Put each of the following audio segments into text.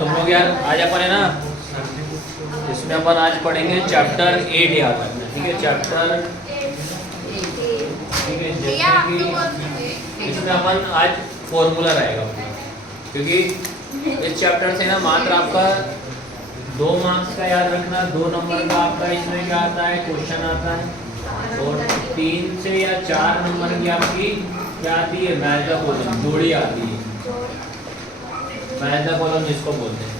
तुम लोग यार आज अपन है ना, इसमें अपन आज पढ़ेंगे चैप्टर 8 याद रखना, ठीक है। चैप्टर ठीक है, जैसे कि इसमें अपन आज फॉर्मूला रहेगा अपना, क्योंकि इस चैप्टर से ना मात्र आपका 2 मार्क्स का याद रखना, 2 नंबर का आपका इसमें क्या आता है, क्वेश्चन आता है, और 3 से या 4 नंबर की आपकी क्या आती है, मैच द कॉलम जोड़ी आती है, मैच द कॉलम जिसको बोलते हैं।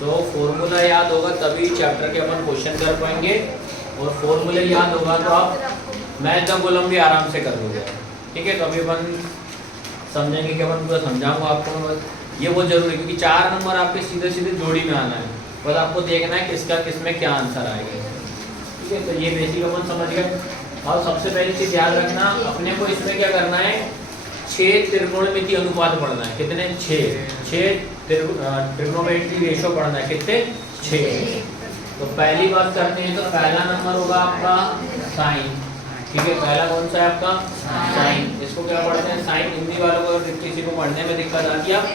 तो फॉर्मूला याद होगा तभी चैप्टर के अपन क्वेश्चन कर पाएंगे, और फॉर्मूले याद होगा तो आप मैच द कॉलम भी आराम से कर लोगे, ठीक है। तो अभी अपन समझेंगे कि अपन पूरा समझाऊंगा आपको, ये बहुत जरूरी है क्योंकि 4 नंबर आपके सीधे सीधे जोड़ी में आना है, बस आपको देखना है किसका किसमें क्या आंसर आएगा, ठीक है। तो ये बेसिक अपन समझ गए। और सबसे पहली चीज याद रखना, अपने को इसमें क्या करना है, 6 त्रिकोणमिति अनुपात पढ़ना है। कितने? 6 ट्रिग्नोमेट्री रेशो पढ़ना है। कितने? 6। तो पहली बात करते हैं, तो पहला नंबर होगा आपका साइन, ठीक है। पहला कौन सा है आपका? साइन। इसको क्या पढ़ते हैं? साइन। हिंदी वालों को अगर किसी को पढ़ने में दिक्कत आती है, आप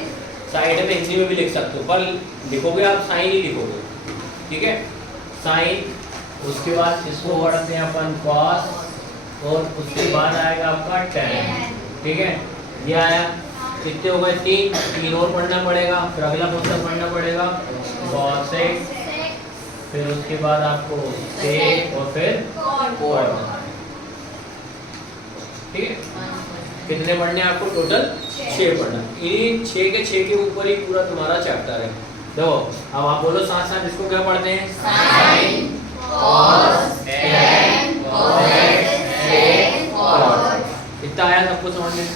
साइड में हिंदी में भी लिख सकते हो, पर लिखोगे आप साइन ही लिखोगे, ठीक है। साइन। उसके बाद इसको पढ़ते हैं अपन कॉस, और उसके बाद आएगा आपका टैन, ठीक है। ये आया, कितने हो गए? 3 और पढ़ना पड़ेगा, फिर अगला क्वेश्चन पढ़ना पड़ेगा कॉसेक, फिर उसके बाद आपको सेक, और फिर कॉट, ठीक है। कितने पढ़ने हैं आपको? टोटल 6 पढ़ना। इन 6 के ऊपर ही पूरा तुम्हारा चैप्टर है। देखो अब आप बोलो साथ साथ, इसको क्या पढ़ते हैं? साइन, कॉस, टैन, कोसेक, सेक, कॉट। इतना आया सबको समझ में?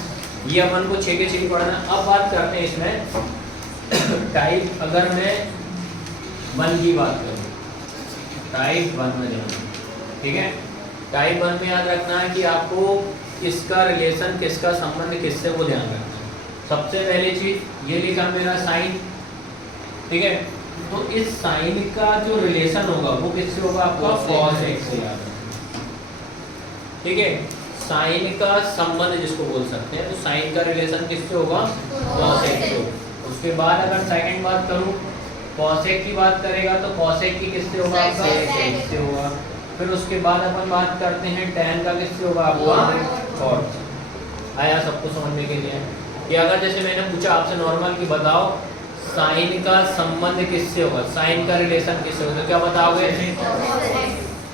ये अपन को 6 के 6 पढ़ना। अब बात करते हैं इसमें टाइप, अगर मैं 1 की बात करूँ, टाइप 1 में जाना, ठीक है। टाइप 1 में याद रखना है कि आपको किसका रिलेशन, किसका संबंध किससे, वो ध्यान रखना है। सबसे पहली चीज ये लिखा मेरा साइन, ठीक है। तो इस साइन का जो रिलेशन होगा वो किससे होगा? आपका कॉसेक से, याद रखना, ठीक है। साइन का संबंध जिसको बोल सकते हैं, तो साइन का रिलेशन किससे होगा? कॉसेक से। उसके बाद अगर सेकंड बात करूं, कॉसेक की बात करेगा तो कॉसेक की किससे होगा? आपका सेक से होगा। फिर उसके बाद अपन बात करते हैं टैन का, किससे होगा? आपका कॉट। आया सबको समझने के लिए? कि अगर जैसे मैंने पूछा आपसे नॉर्मल की बताओ साइन का संबंध किससे होगा, साइन का रिलेशन किससे होगा, तो क्या बताओगे?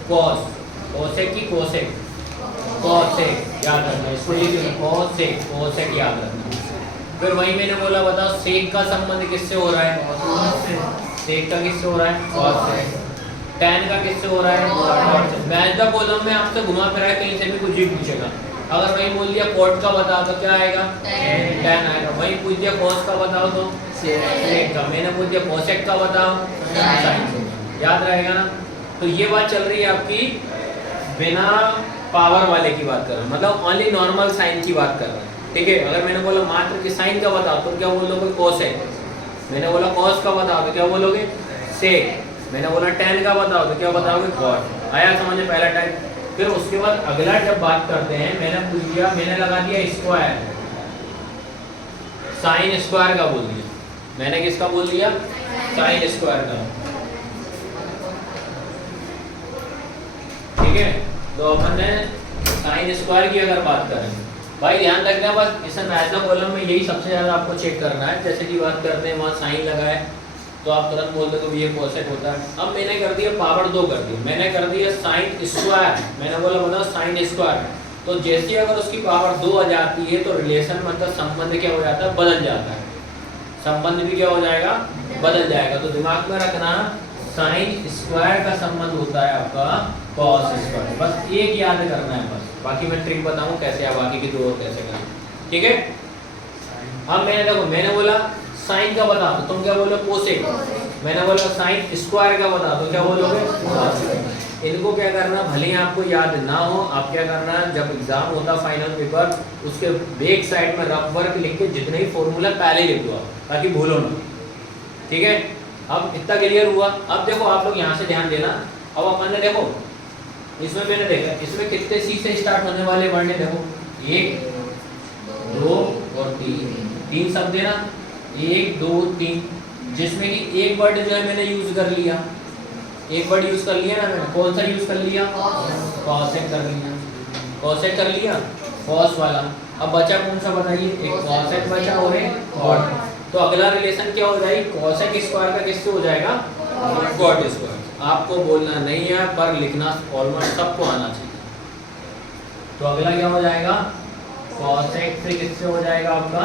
कॉस। कॉसेक की कोसेक, कॉसेक याद रखना, इसको ये कॉसेक, कोसेक याद रखना। फिर वही मैंने बोला बताओ सेक का संबंध किससे हो रहा है? सेक का किससे हो रहा है? कॉस से। टैन का किससे हो रहा है? मैच द कॉलम में आपसे घुमा फिरा है, कहीं से भी कुछ भी पूछेगा। अगर वही बोल दिया कॉट का बताओ तो क्या आएगा? टैन आएगा। वही पूछ दिया कॉस का बताओ तो सेक का। मैंने पूछ दिया कॉसेक का बताओ, साइन। याद रहेगा ना? तो ये बात चल रही है आपकी बिना पावर वाले की बात कर रहा हूँ, मतलब ओनली नॉर्मल साइन की बात कर रहा है, ठीक है। अगर मैंने बोला मात्र कि साइन का बताओ तो क्या बोलोगे? कॉसेक। मैंने बोला कॉस का बताओ तो क्या बोलोगे? सेक। मैंने बोला टैन का बताओ तो क्या बताओगे? कॉट। आया समझ में पहला टाइप? फिर उसके बाद अगला जब बात करते हैं, मैंने पूछ दिया, मैंने लगा दिया स्क्वायर, साइन स्क्वायर का बोल दिया। मैंने किसका बोल दिया? साइन स्क्वायर का, ठीक है। तो अपन ने साइन स्क्वायर की अगर बात करें, भाई ध्यान रखना, बस इस मैच द कॉलम में यही सबसे ज़्यादा आपको चेक करना है। जैसे कि बात करते हैं वहाँ साइन लगा है तो आप तुरंत बोल दो तो ये कोसेक होता है। अब मैंने कर दिया पावर 2 कर दिया, मैंने कर दिया साइन स्क्वायर, मैंने बोला बताओ साइन स्क्वायर। तो जैसे अगर उसकी पावर 2 आ जाती है तो रिलेशन मतलब संबंध क्या हो जाता है? बदल जाता है। संबंध भी क्या हो जाएगा? बदल जाएगा। तो दिमाग में रखना साइन स्क्वायर का संबंध होता है आपका कॉस स्क्वायर। बस एक याद करना है बस, बाकी मैं ट्रिक बताऊँ कैसे आप बाकी की 2 और कैसे करें, ठीक है। अब मैंने देखो, मैंने बोला साइन का बता दो, तुम क्या बोलो? कोसेक। मैंने बोला साइन स्क्वायर का बता दो, क्या बोलोगे? इनको क्या करना, भले ही आपको याद ना हो, आप क्या करना, जब एग्जाम होता फाइनल पेपर, उसके बैक साइड में रफ वर्क लिख के जितने ही फॉर्मूला पहले लिख दो ताकि भूलो ना, ठीक है। अब इतना क्लियर हुआ। अब देखो आप लोग यहाँ से ध्यान देना। अब अपन ने देखो इसमें मैंने देखा इसमें कितने सी से स्टार्ट होने वाले वर्ड है? देखो 1, 2 और 3 शब्द है ना, 1 2 3 जिसमें कि एक वर्ड जो है मैंने यूज कर लिया, एक वर्ड यूज कर लिया ना मैंने, कौन सा यूज कर लिया? कॉसेक कर लिया, कॉसेक कर लिया, कॉस वाला। अब बचा कौन सा बताइए? एक कॉसेक बचा और एक कॉट। तो अगला रिलेशन क्या हो जाएगी? कॉसेक स्क्वायर का किससे हो जाएगा? Cot square. आपको बोलना नहीं है पर लिखना ऑलमोस्ट सबको आना चाहिए। तो अगला क्या हो जाएगा? कॉसेक से किससे हो जाएगा आपका?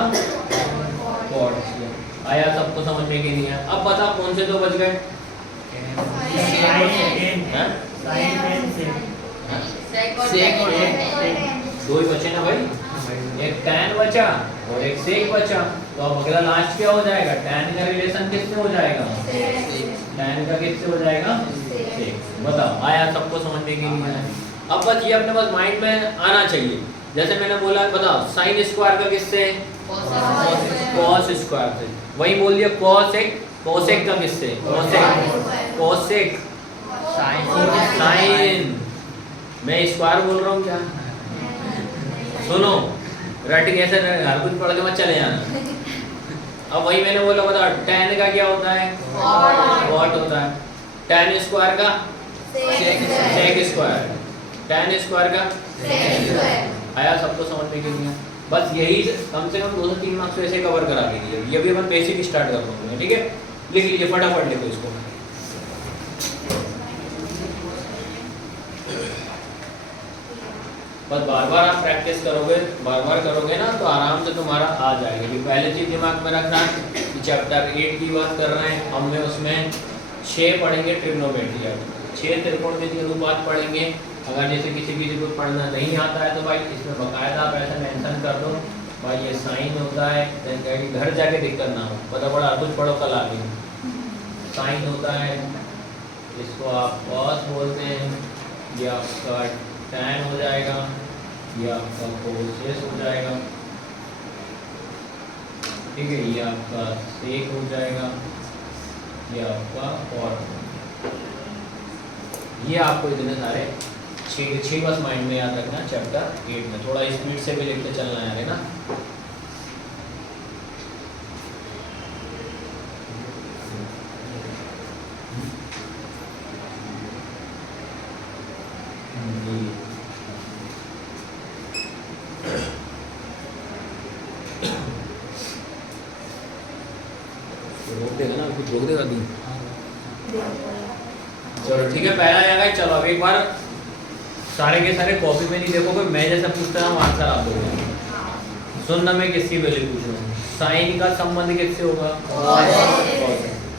कॉट से। आया सबको समझ में कि नहीं आया? अब बताओ कौन से दो बच गए? दो ही बचे ना भाई, एक tan बचा और एक sec बचा। तो अब अगला लास्ट क्या हो जाएगा? tan का रिलेशन किससे हो जाएगा? tan का किससे हो जाएगा? sec। बताओ आया सबको समझ में कि नहीं आया? अब बस ये अपने पास माइंड में आना चाहिए। जैसे मैंने बोला, बताओ sin स्क्वायर का किससे? cos स्क्वायर से। वही बोल दिया cosec, cosec का किससे? cosec sin। मैं स्क्वायर बोल रहा हूँ क्या? सुनो, रट कैसे हर कुछ पढ़ के मत चले जाना। अब वही मैंने बोला, बताओ tan का क्या होता है? cot होता है। tan स्क्वायर का sec स्क्वायर, tan स्क्वायर का sec स्क्वायर। आया सबको समझ में? क्यों? बस यही कम से कम 2 से 3 मार्क्स तो ऐसे कवर करा के दिए। ये भी अपन बेसिक स्टार्ट कर पाऊंगे, ठीक है? लिख लीजिए फटाफट, लिखो इसको। बस बार बार आप प्रैक्टिस करोगे, बार बार करोगे ना तो आराम से तुम्हारा आ जाएगा। कि पहले चीज दिमाग में रखना कि चैप्टर 8 की बात कर रहे हैं हम, उसमें 6 पढ़ेंगे ट्रिग्नोमेट्री, 6 त्रिकोणमितीय अनुपात पढ़ेंगे। अगर जैसे किसी को पढ़ना नहीं आता है तो भाई इसमें बकायदा आप ऐसा मेंशन कर दो भाई ये साइन होता है, घर जाके दिक्कत ना हो, पता पड़ा कुछ पढ़ो कल आगे। साइन होता है, इसको आप कॉस बोलते हैं, ये आपका tan हो जाएगा, ये आपका कोसेक हो जाएगा, ठीक है? ये आपका सेक हो जाएगा, ये आपका कॉट। ये आपको इतने सारे 6 बस माइंड में याद रखना चैप्टर 8 में। थोड़ा स्पीड से भी लिखते चलना है ना। रोक देगा ना, कुछ रोक देगा दी। चलो ठीक है, पहला आएगा। चलो अब एक बार सारे के सारे कॉपी में नहीं देखोगे, मैं जैसा पूछता हूँ आंसर आप दोगे। सुनना, मैं किसकी वैल्यू पूछ रहा हूँ। साइन का संबंध किससे होगा?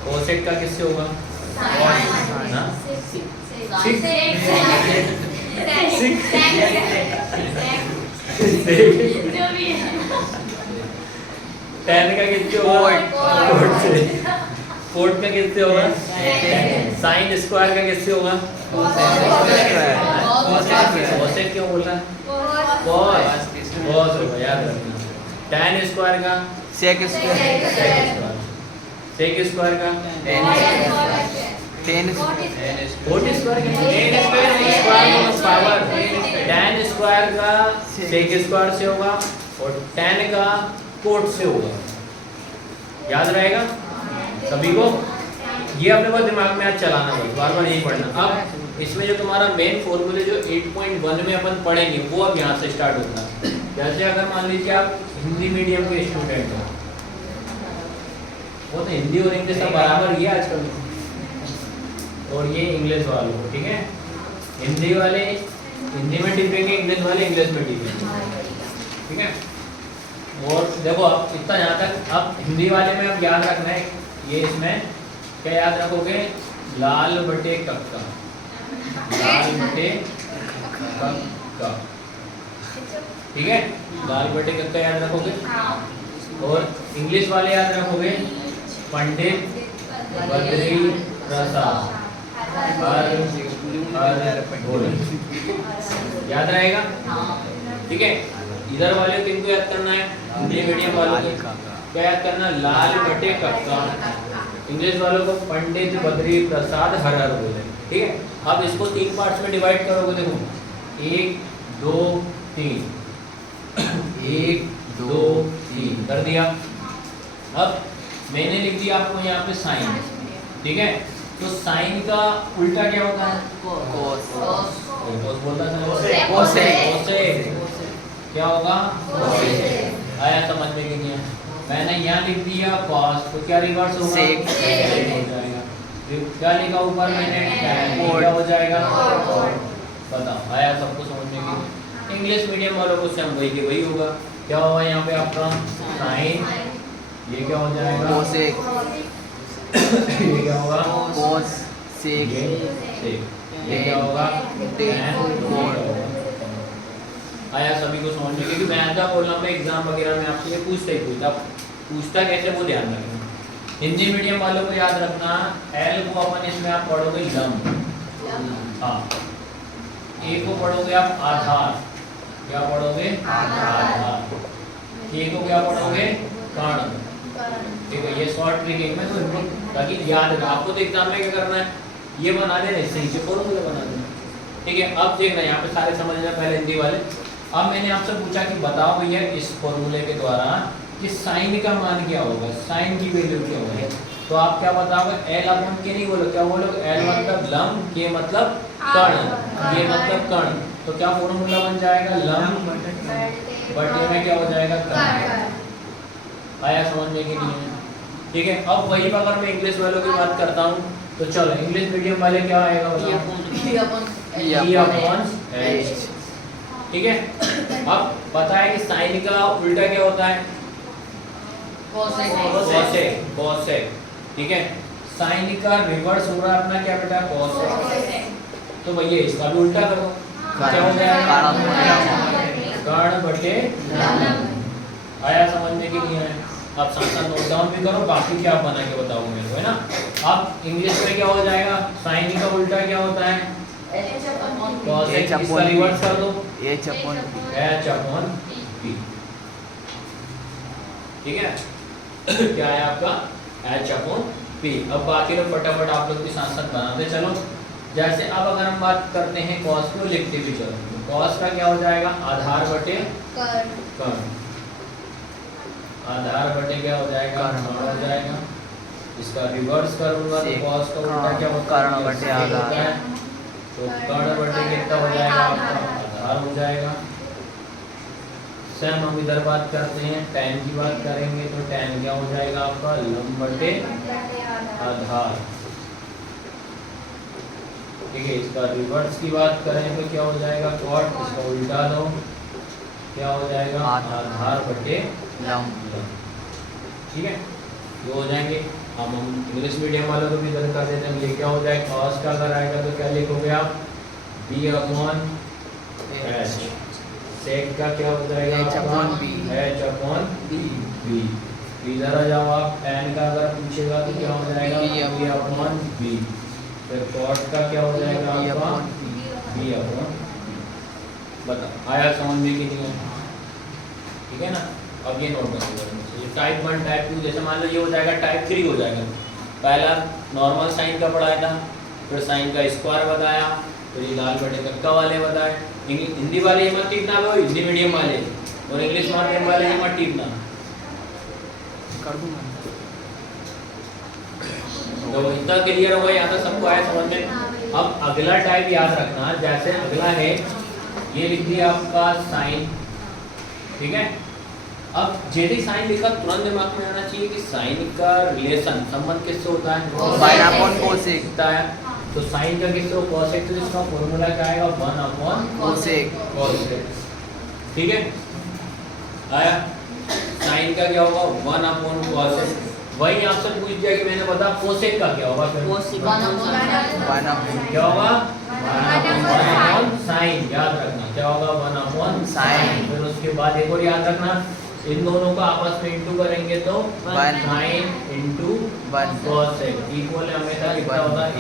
कोसेक का किससे होगा? tan का किससे होगा? कोट का किससे होगा? साइन स्क्वायर का किससे होगा? कोसेक क्यों बोल रहा है? कॉस होगा, याद रखना। tan स्क्वायर का सेक स्क्वायर, सेक स्क्वायर का टेन कोट स्क्वायर का पावर, tan स्क्वायर का सेक स्क्वायर से होगा और tan का कोट से होगा। याद रहेगा सभी को? ये अपने पास दिमाग में आज चलाना है, बार बार यही पढ़ना। अब इसमें जो तुम्हारा मेन फॉर्मूले जो 8.1 में अपन पढ़ेंगे वो अब यहाँ से स्टार्ट होता है। जैसे अगर मान लीजिए आप हिंदी मीडियम के स्टूडेंट हो, वो तो हिंदी और इंग्लिश सब बराबर ही है आजकल, और ये इंग्लिश वालों को, ठीक है? हिंदी वाले हिंदी में टिपेंगे, इंग्लिश वाले इंग्लिश में टिपेंगे, ठीक है? और देखो आप इतना यहाँ तक, अब हिंदी वाले में अब याद रखना है, ये इसमें क्या याद रखोगे? लाल बटे कक्का, लाल बटे कक्का, ठीक है? लाल बटे कक्का याद रखोगे। और इंग्लिश वाले याद रखोगे पंडित बद्री प्रसाद, याद रहेगा, ठीक है? इधर वाले को इनको याद करना है, हिंदी मीडियम वालों को क्या याद करना? लाल बटे कक्का। इंग्लिश वालों को पंडित बद्री प्रसाद हर हर बोले, ठीक है? अब इसको 3 पार्ट्स में डिवाइड करोगे, देखो 1 2 3, 1 2 3 कर दिया। अब मैंने लिख दिया आपको यहाँ पे साइन, ठीक है। तो साइन का उल्टा क्या होता है? कोस कोस बोलता है कोसेक कोसेक क्या होगा? कोसेक। आया समझ में कि नहीं? मैंने यहाँ लिख दिया कॉस, तो क्या रिवर्स होगा? सेक हो जाएगा। क्या लिखा ऊपर मैंने? tan, क्या हो जाएगा? बताओ आया सबको समझ में कि नहीं? इंग्लिश मीडियम वालों को सेम वही के वही होगा। क्या होगा यहाँ पे आपका? साइन, ये क्या हो जाएगा? कोसेक ये क्या होगा? कोस सेक ये सेक। ये क्या होगा? tan, कोण। आया सभी को समझ में? क्योंकि मैं क्या बोल रहा हूँ, एग्जाम वगैरह में आपसे ये पूछता कैसे वो ध्यान रखना। हिंदी मीडियम वालों को याद रखना, एल को अपन इसमें आप पढ़ोगे लम, हाँ। ए को पढ़ोगे आप आधार, क्या पढ़ोगे? आधार। ए को क्या पढ़ोगे? कर्ण। ठीक है, ये शॉर्ट ट्रिक है मैं तो, ताकि याद रहे आपको। तो एग्जाम में क्या करना है, ये बना देना, इससे नीचे फॉर्मूला बना देना, ठीक है। अब देखना यहाँ पे सारे समझना पहले हिंदी वाले। अब मैंने आपसे पूछा कि बताओ भैया इस फॉर्मूले के द्वारा कि साइन का मान क्या होगा, साइन की वैल्यू क्या होगी। तो आप क्या बताओगे? एल अपन के नहीं बोलो, क्या बोलो? एल मतलब लम, के मतलब कर्ण, ये मतलब कर्ण। तो क्या फॉर्मूला बन जाएगा? लम बटे में क्या हो जाएगा? कर्ण। आया समझ में कि नहीं? ठीक है। अब वही अगर मैं इंग्लिश वालों की बात करता हूँ, तो चलो इंग्लिश मीडियम वाले क्या आएगा? H, ठीक है। अब बताया कि साइन का उल्टा क्या होता है? कोसेक, कोसेक, ठीक है। साइन का रिवर्स हो रहा है अपना क्या बेटा? कोसेक। तो भैया इसका भी उल्टा करो, क्या हो जाएगा? कर्ण बटे लम। आया समझ में कि नहीं आया? आप साथ साथ नोट डाउन भी करो, बाकी क्या बना के बताओ मेरे को, है ना। अब इंग्लिश में क्या हो जाएगा? साइन का उल्टा क्या होता है? कोसेक। इसका रिवर्स कर दो, H upon P, ठीक है। क्या है आपका? H/P। अब बाकी लोग फटाफट आप लोग के साथ साथ बनाते चलो। जैसे अब अगर हम बात करते हैं कॉस को, लिखते भी चलो। कॉस का क्या हो जाएगा? आधार बटे कर्ण। आधार बटे क्या हो जाएगा? कर्ण हो जाएगा। इसका रिवर्स करूंगा तो कॉस का उल्टा क्या होता है? कर्ण बटे आधार। तो कर्ण बटे कितना हो जाएगा आपका? आधार हो जाएगा। सेम हम इधर बात करते हैं, tan की बात करेंगे तो tan क्या हो जाएगा आपका? लम बटे आधार, ठीक है। इसका रिवर्स की बात करें तो क्या हो जाएगा? cot। इसका उल्टा दो, क्या हो जाएगा? आधार बटे लम। ठीक है, ये हो जाएंगे। हम इंग्लिश मीडियम वालों को भी इधर कर देते हैं। ये क्या हो जाएगा? cos का अगर आएगा तो क्या लिखोगे आप? B/H। सेक का क्या हो जाएगा? H/B। H/B। इधर आ जाओ आप, tan का अगर पूछेगा तो क्या हो जाएगा? B/B। फिर cot का क्या हो जाएगा आपका? B/B। बताओ आया समझ में कि नहीं? ठीक है ना। अब ये नोट करो, टाइप 1 टाइप 2, जैसे मान लो ये हो जाएगा टाइप 3 हो जाएगा। पहला नॉर्मल साइन का पढ़ाया था, फिर साइन का स्क्वायर बताया, फिर ये लाल बटे कक्का वाले बताए। हिंदी वाले ये मत टीपना भाई, हिंदी मीडियम वाले, और इंग्लिश मीडियम वाले ये मत टीपना। कर दूंगा। तो इतना क्लियर होगा, यहाँ तक सबको आया समझ में। अब अगला टाइप याद रखना, जैसे अगला है ये लिख दिया आपका साइन, ठीक है। अब जैसे साइन लिखा तुरंत दिमाग में आना चाहिए कि साइन का रिलेशन संबंध किससे होता है? कोसेक होता है। तो साइन का किससे? कोसेक। तो इसका फॉर्मूला क्या आएगा? 1/cos cosec. ठीक है, आया। साइन का क्या होगा? 1/cos। वही आपसे पूछ दिया कि मैंने बता कोसेक का क्या होगा? फिर क्या होगा? 1/sin। याद रखना क्या होगा? 1/sin। फिर उसके बाद एक और याद रखना, इन दोनों को आपस में इंटू करेंगे तो sin इंटू कोसेक इक्वल हमेशा कितना होता है?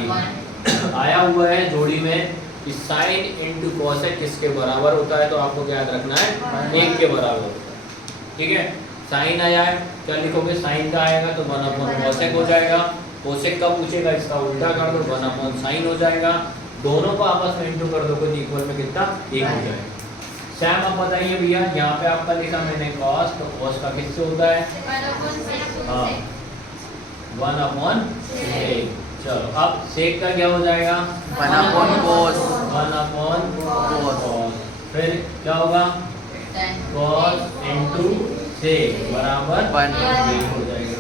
आया हुआ है जोड़ी में कि sin इंटू कोसेक किसके बराबर होता है? तो आपको क्या याद रखना है? 1 के बराबर होता है, ठीक है। साइन आया है, क्या लिखोगे? साइन का आएगा तो 1/cosec हो जाएगा। कोसेक का पूछेगा, इसका उल्टा कर दो, 1/sin हो जाएगा। दोनों को आपस में इंटू कर दोगे तो इक्वल में कितना? 1 हो जाएगा। सैम आप बताइए भैया, यहाँ पे आपका लिखा मैंने cos, तो cos का किससे होता है? हाँ, 1 अपॉन सेक। चलो अब सेक का क्या हो जाएगा? 1 upon cos। 1 upon Cos। cos। फिर क्या होगा? cos इनटू सेक बराबर 1 हो जाएगा।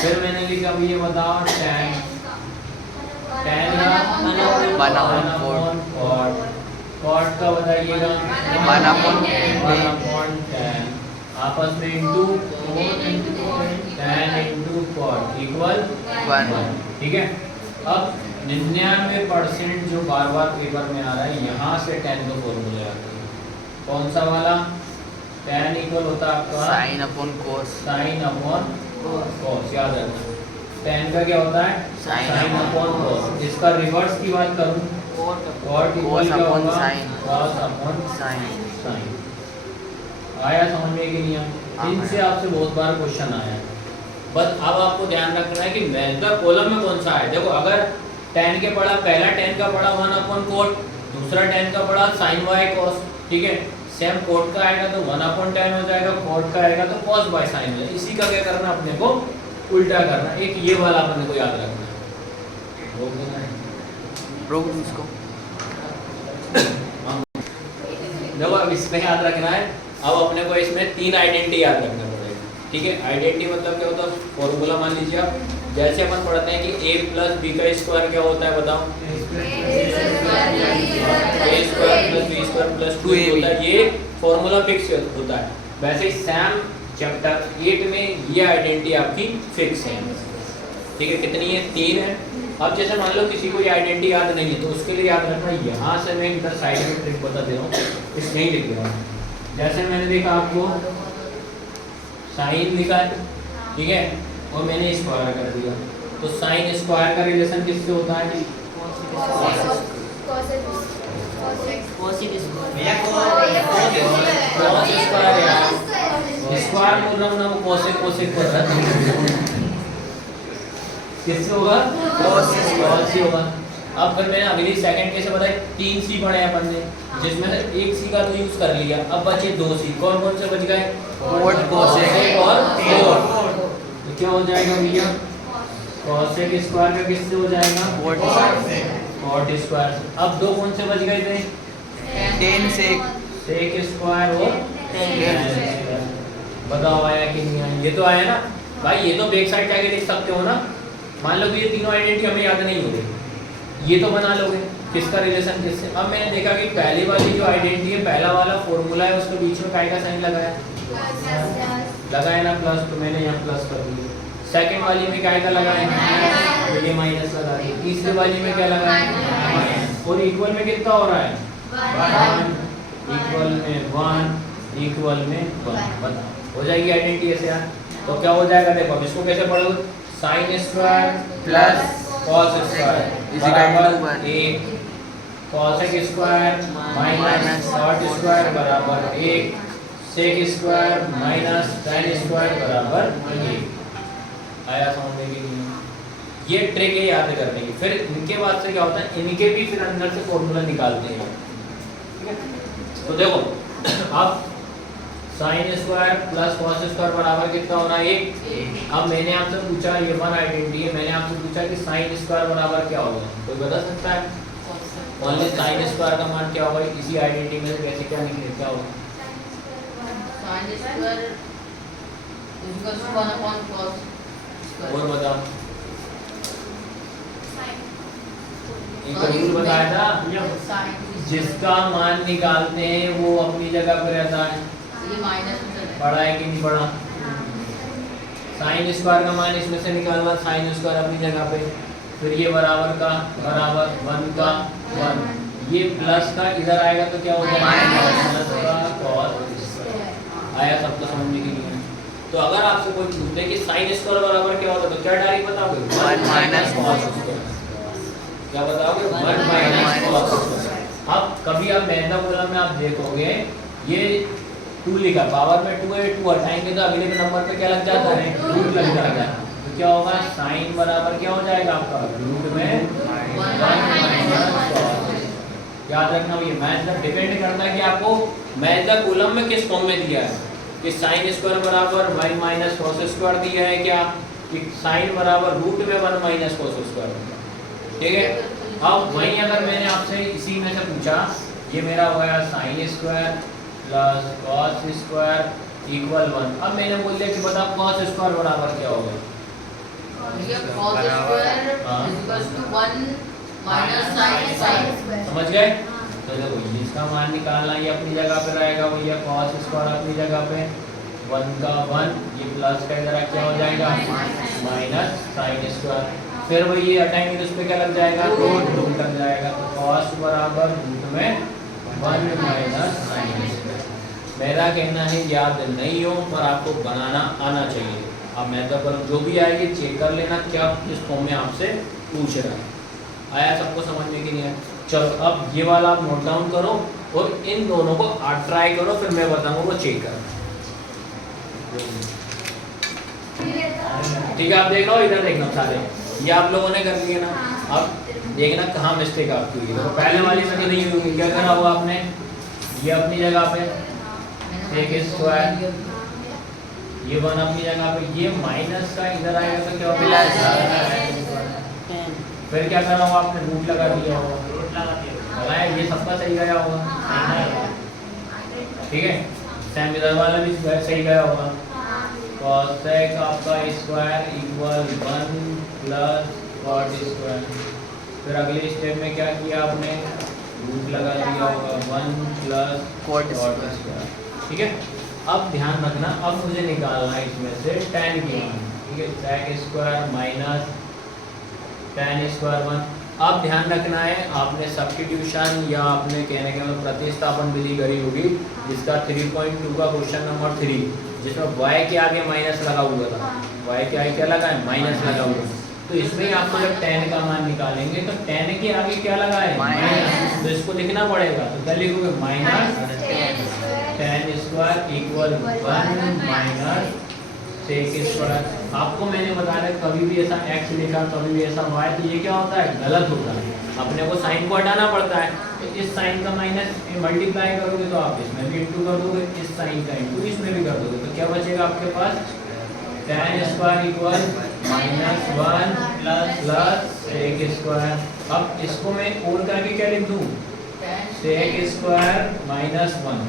फिर मैंने लिखा भी ये बताओ tan tan का 1 upon cot cot का बताइएगा 1 upon 1 अपॉन tan आपस में into tan into cot equal 1। ठीक है। अब 99% जो बार बार पेपर में आ रहा है यहाँ से tan का फॉर्मूला आता है। कौन सा वाला? tan इक्वल होता है आपका sin upon cos। sin upon cos। याद रखना tan का क्या होता है? Sin sin upon cos। इसका रिवर्स की बात करूँ cot इक्वल Cos क्या upon होगा? sin। cos upon sin। sin। आया समझ में कि नहीं आया? इनसे आपसे बहुत बार क्वेश्चन आया है। बस अब आपको ध्यान रखना है कि मेजर कॉलम में कौन सा है। देखो अगर tan के पढ़ा, पहला tan का पढ़ा 1 अपॉन cot, दूसरा tan का पढ़ा sin y cos, ठीक है। सेम cot का आएगा तो 1 अपॉन tan हो जाएगा, cot का आएगा तो cos बाय sin हो जाएगा। इसी का क्या करना अपने को उल्टा करना। एक ये वाला अपने को याद रखना है। रोक देना है। रोक दो उसको। देखो अब इसमें याद रखना है। अब अपने को इसमें 3 आइडेंटिटी याद रखना पड़ेगा, ठीक है। आइडेंटिटी मतलब क्या होता है? फॉर्मूला मान लीजिए आप, जैसे अपन पढ़ते हैं कि a प्लस बी का स्क्वायर क्या होता है बताओ? a square plus B square plus 2ab होता है। ये फॉर्मूला फिक्स होता है। वैसे ही सैम चैप्टर 8 में ये आइडेंटिटी आपकी फिक्स है, ठीक है। कितनी है? 3 है। अब जैसे मान लो किसी को ये आइडेंटिटी याद नहीं है तो उसके लिए याद रखना, यहाँ से मैं इधर साइड में ट्रिक बता दे रहा हूँ, इसमें ही लिख रहा हूँ। जैसे मैंने देखा आपको साइन लिखा है, ठीक है, और मैंने स्क्वायर कर दिया, तो साइन स्क्वायर का रिलेशन किससे होता है? कॉस स्क्वायर यार, स्क्वायर बोल रहा हूँ ना, वो कोसेक कोसेक बोल रहा है। किससे होगा? cos से होगा। अब फिर मैंने अगली सेकंड कैसे बताई? 3 सी पढ़े अपन ने, जिसमें से 1 सी का तो यूज कर लिया। अब बचे 2 सी। कौन कौन से बच गए? cot cosec और cot। तो क्या हो जाएगा भैया? cosec स्क्वायर का किससे हो जाएगा? cot square. अब 2 कौन से बच गए थे? tan sec। sec स्क्वायर और tan स्क्वायर। बताओ आया कि नहीं आया? ये तो आया ना भाई। ये तो बैक साइड जाके लिख सकते हो ना। मान लो कि ये तीनों आइडेंटिटी हमें याद नहीं हो रही, ये तो बना लोगे किसका रिलेशन किससे। अब मैंने देखा कि पहली वाली जो आइडेंटिटी है, पहला वाला फॉर्मूला है, उसके बीच में काय का साइन लगाया ना प्लस, तो मैंने यहाँ प्लस कर दिया। सेकंड वाली में काय का लगाया? तो ये माइनस लगा दिया। तीसरी वाली में क्या लगाया? और इक्वल में कितना हो रहा है? 1 इक्वल में 1 इक्वल में 1। बताओ हो जाएगी आइडेंटिटी ऐसे यार। तो क्या हो जाएगा? देखो अब इसको कैसे पढ़ोगे? Sine square plus cos square बराबर 1, cosec square minus cot square बराबर 1, sec square minus tan square बराबर 1। आया समझ में कि नहीं? ये ट्रिक है याद करने की। फिर इनके बाद से क्या होता है, इनके भी फिर अंदर से फॉर्मूला निकालते हैं, ठीक है। तो देखो अब sign square plus cos square बराबर कितना हो रहा है? 1। अब मैंने आपसे पूछा, ये वन आइडेंटिटी है, मैंने आपसे पूछा कि साइन स्क्वायर बराबर क्या होगा? कोई बता सकता है? ओनली साइन स्क्वायर का मान क्या होगा? इसी आइडेंटिटी में से कैसे क्या निकले, क्या होगा? और बताओ। एक रूल बताया था, जिसका मान निकालते हैं वो अपनी जगह पर रहता है। पढ़ा है कि नहीं पढ़ा? साइन स्क्वायर का मान इसमें से निकालना, साइन स्क्वायर अपनी जगह पे, फिर ये बराबर का बराबर 1 का 1, ये प्लस का इधर आएगा तो क्या हो जाएगा? माइनस का cos। आया सबको समझ में कि नहीं? तो अगर आपसे कोई पूछे कि साइन स्क्वायर बराबर क्या होता है तो क्या डायरेक्ट बताओगे? 1 माइनस cos स्क्वायर। क्या बताओगे? 1 माइनस cos स्क्वायर। अब कभी आप मेहनत कॉलम में आप देखोगे ये 2 लिखा, पावर में 2 है, 2 हटाएंगे तो अगले के नंबर पे क्या लग जाता है? रूट लग जाता है। तो क्या होगा? साइन बराबर क्या हो जाएगा आपका? रूट में 1 माइनस cos। याद रखना ये मैथ डिपेंड करता है कि आपको मैथ का कॉलम में किस फॉर्म में दिया है, कि साइन स्क्वायर बराबर 1 माइनस cos स्क्वायर दिया है क्या, कि साइन बराबर रूट में 1 माइनस कॉस स्क्वायर होगा। ठीक है, अब वहीं अगर मैंने आपसे इसी में से पूछा, ये मेरा हो गया sign square plus cos square equal 1। अब मैंने बोल दिया कि बता कॉस स्क्वायर बराबर क्या होगा। समझ गए? तो देखो इसका मान निकालना, ये अपनी जगह पे रहेगा भैया, कॉस स्क्वायर अपनी जगह पे 1 का 1, ये प्लस का इधर क्या हो जाएगा माइनस साइन स्क्वायर। फिर वही ये हटाएंगे तो उस पर क्या लग जाएगा रूट लग जाएगा। तो कॉस बराबर रूट में 1 माइनस साइन स्क्वायर। मेरा कहना है याद नहीं हो पर आपको बनाना आना चाहिए। अब मैं तो जो भी आएगी चेक कर लेना क्या इस फॉर्म में आपसे पूछ रहा है। आया सबको समझ में कि नहीं आया? चलो अब ये वाला आप नोट डाउन करो और इन दोनों को आप ट्राई करो, फिर मैं बताऊंगा वो चेक करो। ठीक है, आप देख लो, इधर देखना सारे, ये आप लोगों ने कर लिए ना। अब देखना कहाँ मिस्टेक आपकी हुई है। तो पहले वाली में तो नहीं होगी, क्या करा हुआ आपने, ये अपनी जगह पे सेक स्क्वायर, ये 1 अपनी जगह पे, ये माइनस का इधर आएगा तो क्या होगा, फिर क्या करा हुआ आपने रूट लगा दिया होगा, ये सबका सही गया होगा। ठीक है, सेम इधर वाला भी सही गया होगा। cosec आपका square equal 1 plus cot square. फिर अगले स्टेप में क्या किया आपने, रूट लगा दिया होगा 1 प्लस कॉट स्क्वायर। ठीक है, अब ध्यान रखना, अब मुझे निकालना है इसमें से tan की मान। ठीक है, sec square minus tan square 1। अब ध्यान रखना है, आपने सब्स्टिट्यूशन या आपने कहने के मतलब प्रतिस्थापन विधि करी होगी, जिसका 3.2 का क्वेश्चन नंबर 3, जिसमें y के आगे माइनस लगा हुआ था। y के आगे क्या लगा है, माइनस लगा हुआ। तो इसमें आपको जब tan का मान निकालेंगे तो tan के आगे क्या लगा है, माइनस, तो इसको लिखना पड़ेगा। तो क्या लिखोगे, minus tan square equal 1 minus sec square. आपको मैंने बताया कभी भी ऐसा x लिखा कभी भी ऐसा y, तो ये क्या होता है, गलत होता है। अपने को साइन को हटाना पड़ता है। तो इस साइन का माइनस मल्टीप्लाई करोगे तो आप इसमें भी इंटू कर दोगे, इस साइन का इंटू इसमें भी कर दोगे, तो क्या बचेगा आपके पास, tan square equal minus 1 plus sec square. अब इसको मैं और करके क्या लिख दूँ, सेक स्क्वायर माइनस 1।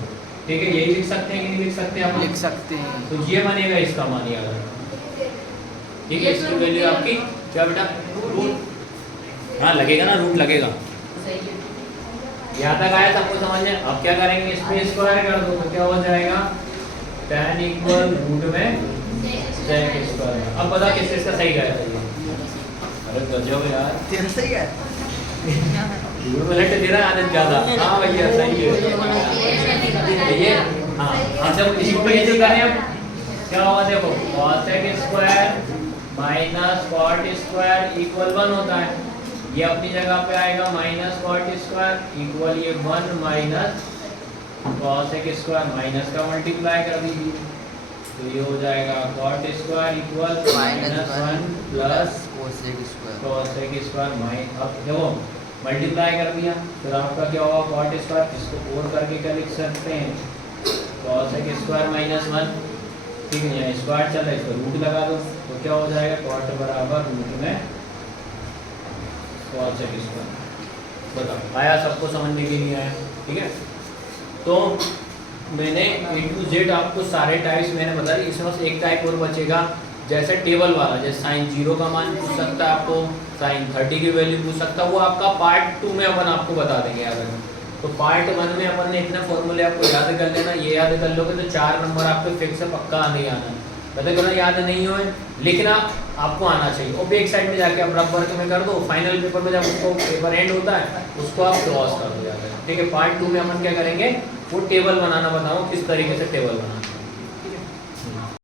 ठीक है, यही लिख सकते हैं कि नहीं लिख सकते आप, लिख सकते हैं। तो ये बनेगा इसका मान याद रखना। ठीक है, इसकी वैल्यू आपकी क्या बेटा, रूट, हाँ लगेगा ना, रूट लगेगा। यहाँ तक आया सबको समझ में? अब क्या करेंगे, इसमें स्क्वायर कर दो तो क्या हो जाएगा, tan इक्वल रूट में sec स्क्वायर। अब पता किस चीज का सही गया था ये, अरे गजब यार, तेरा सही है। उलट दे रहा है आदत ज्यादा। हाँ भैया सही है ये। हाँ, अब जब इसको कैसे करें, अब क्या होगा देखो, cosec square minus cot square equal 1 होता है। ये अपनी जगह पे आएगा माइनस कॉट स्क्वायर इक्वल ये 1 माइनस cosec स्क्वायर, माइनस का मल्टीप्लाई कर दीजिए तो ये हो जाएगा cot square equal minus 1 plus cosec square. cosec square minus, अब देखो मल्टीप्लाई कर दिया, फिर आपका क्या होगा, कॉट स्क्वायर, इसको और करके क्या लिख सकते हैं, cosec स्क्वायर माइनस 1। ठीक है, यहाँ स्क्वायर चल रहा है, इसको रूट लगा दो तो क्या हो जाएगा, कॉट बराबर रूट में cosec स्क्वायर। बताओ आया सबको समझ में कि नहीं आया? ठीक है, तो मैंने A to Z आपको सारे टाइप्स मैंने बता दी। इसमें बस एक टाइप और बचेगा, जैसे टेबल वाला, जैसे साइन 0 का मान पूछ सकता है आपको, साइन 30 की वैल्यू पूछ सकता है, वो आपका पार्ट 2 में अपन आपको बता देंगे अगर। तो पार्ट 1 में अपन ने इतने फॉर्मूले आपको याद कर लेना, ये याद कर लोगे तो 4 नंबर आपको फिक्स है, पक्का आने आना। पता करो याद नहीं हो लिखना आपको आना चाहिए, और बैक साइड में जाके आप रफ वर्क में कर दो, फाइनल पेपर में जब उसको पेपर एंड होता है उसको आप क्रॉस कर दो जाकर। ठीक है, पार्ट 2 में अपन क्या करेंगे, वो टेबल बनाना बताऊँ किस तरीके से टेबल बनाना।